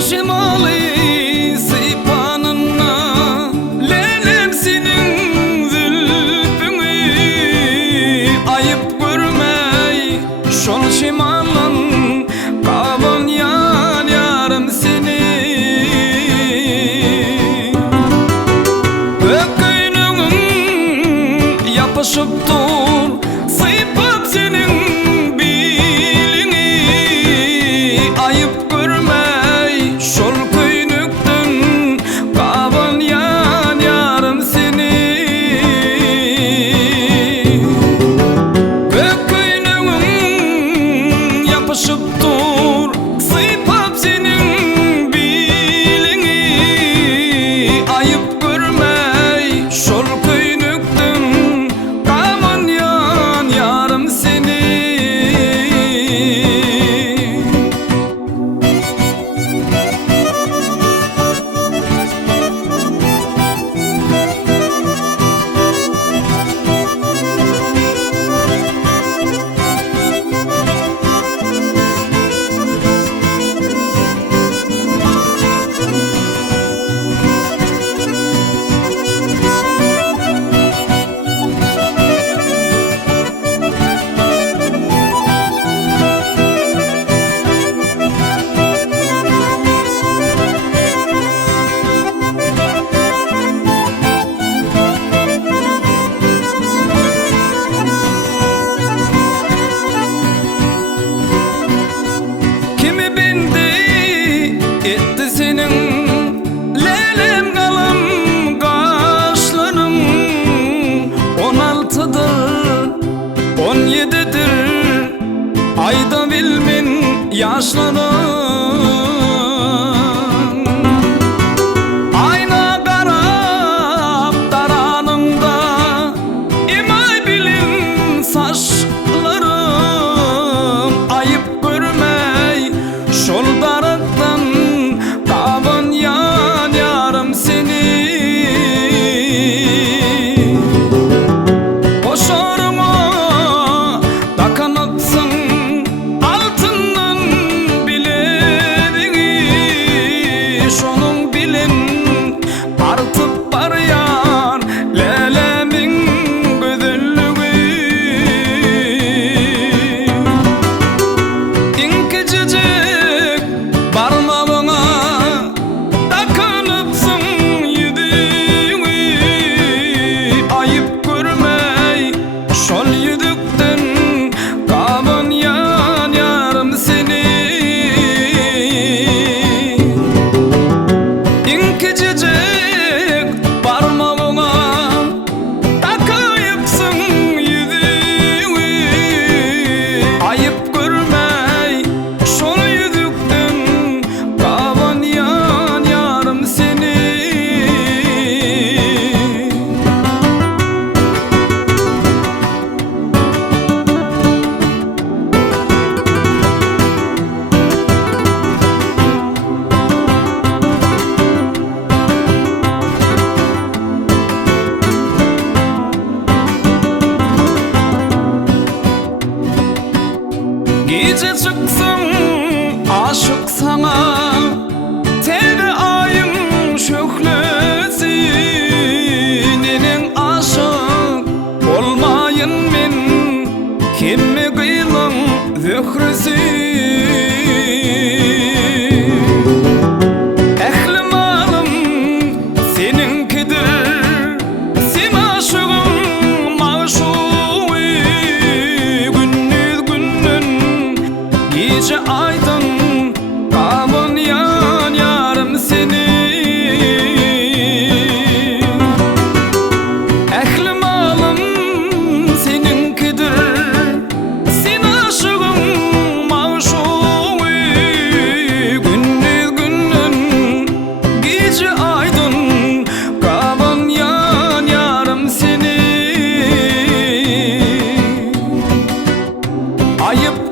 şimali sıypanına lelem senin zülfünü ayıp görmey şol şimalın kavan yan yarım seni öküynün yapışıp dur sıypap senin bilini ayıp görmey şol köynükten kavan yan yarım seni öküynün yapışıp dur sıypap senin bilini ayıp görmey şol köynükten kavan yan yarım seni Kimi bindi etti senin lelem kalım kaşların 16'dır 17'dir ayda bilmin yaşların ayna karap taranımda imay bilin saçlarım ayıp görmey şol darıktan kavan yan yarım seni boşarıma takanıpsın altından bilerini şonun bilin artıp var yar lelemin güzellüğü İnkicicik parmağına takınıpsın yüdüğünü ayıp görmey şol yüdükten kavan yan yarım seni İnkicicik parmağına takayıpsın yüdüğünü ayıp görmey şol yüdükten kavan yan yarım seni Gece çıksın aşık sana tevbe ayın şöhlesininin aşık olmayın men kimi kıylın zöhresi ehli malım seninkidir sen aşığın maşuğu gündüz gündün gece aydın kavan yan yarım seni ehli malım seninkidir sen aşığın maşuğu gündüz gündün gece aydın kavan yan yarım seni ayıp